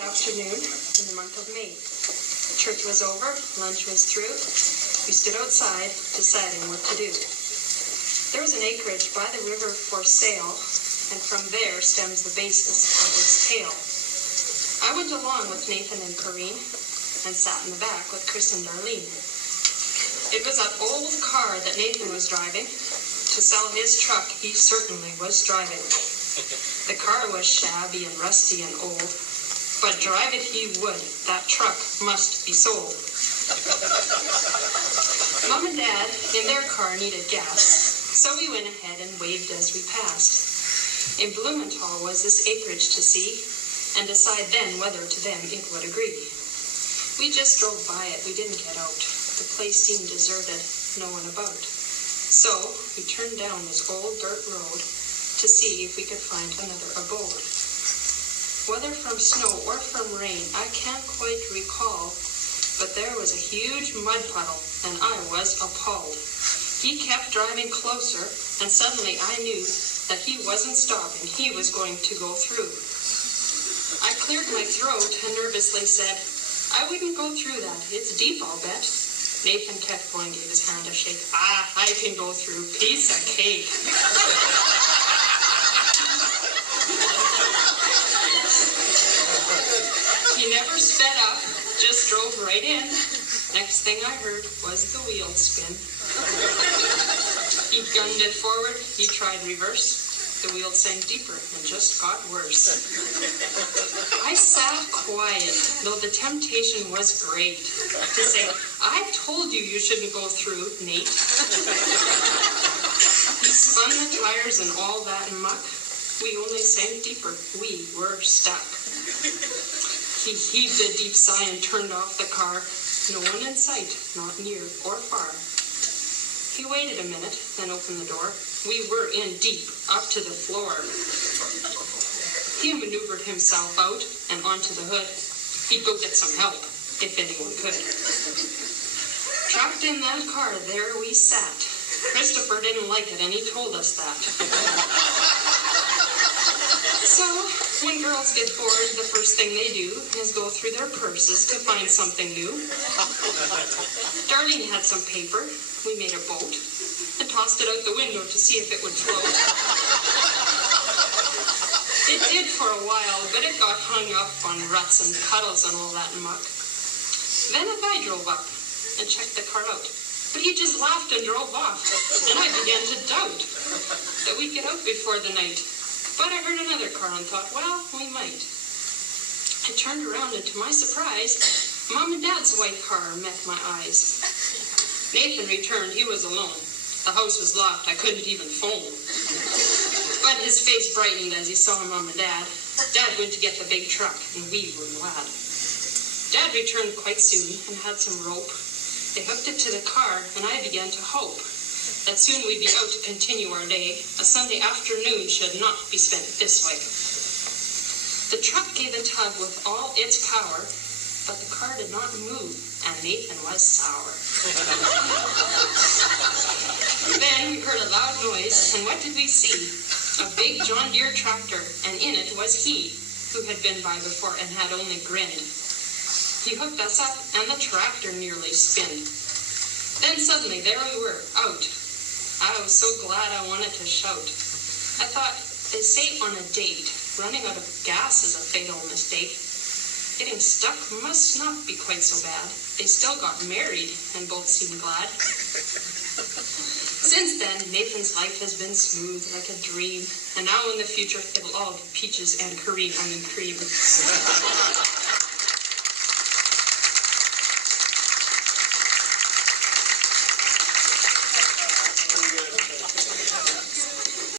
Afternoon in the month of May. Church was over, lunch was through. We stood outside deciding what to do. There was an acreage by the river for sale, and from there stems the basis of this tale. I went along with Nathan and Corrine and sat in the back with Chris and Darlene. It was that old car that Nathan was driving. To sell his truck, he certainly was driving. The car was shabby and rusty and old, but drive it he would. That truck must be sold. Mom and Dad, in their car, needed gas, so we went ahead and waved as we passed. In Blumenthal was this acreage to see, and decide then whether to them it would agree. We just drove by it, we didn't get out. The place seemed deserted, no one about. So we turned down this old dirt road to see if we could find another abode. Whether from snow or from rain, I can't quite recall, but there was a huge mud puddle, and I was appalled. He kept driving closer, and suddenly I knew that he wasn't stopping. He was going to go through. I cleared my throat and nervously said, I wouldn't go through that. It's deep, I'll bet. Nathan kept going, gave his hand a shake. I can go through. Piece of cake. He never sped up, just drove right in. Next thing I heard was the wheel spin. He gunned it forward, he tried reverse. The wheel sank deeper and just got worse. I sat quiet, though the temptation was great, to say, I told you shouldn't go through, Nate. He spun the tires and all that muck. We only sank deeper. We were stuck. He heaved a deep sigh and turned off the car. No one in sight, not near or far. He waited a minute, then opened the door. We were in deep, up to the floor. He maneuvered himself out and onto the hood. He'd go get some help, if anyone could. Trapped in that car, there we sat. Christopher didn't like it, and he told us that. So, when girls get bored, the first thing they do is go through their purses to find something new. Darlene had some paper. We made a boat and tossed it out the window to see if it would float. It did for a while, but it got hung up on ruts and puddles and all that muck. Then a guy drove up and checked the car out. But he just laughed and drove off, and I began to doubt that we'd get out before the night. But I heard another car and thought, well, we might. I turned around, and to my surprise, Mom and Dad's white car met my eyes. Nathan returned. He was alone. The house was locked. I couldn't even phone. But his face brightened as he saw Mom and Dad. Dad went to get the big truck, and we were glad. Dad returned quite soon and had some rope. They hooked it to the car, and I began to hope that soon we'd be out to continue our day. A Sunday afternoon should not be spent this way. The truck gave a tug with all its power, but the car did not move, and Nathan was sour. Then we heard a loud noise, and what did we see? A big John Deere tractor, and in it was he, who had been by before and had only grinned. He hooked us up, and the tractor nearly spinned. Then suddenly, there we were, out. I was so glad I wanted to shout. I thought, they say on a date, running out of gas is a fatal mistake. Getting stuck must not be quite so bad. They still got married, and both seemed glad. Since then, Nathan's life has been smooth like a dream, and now in the future, it'll all be peaches and cream.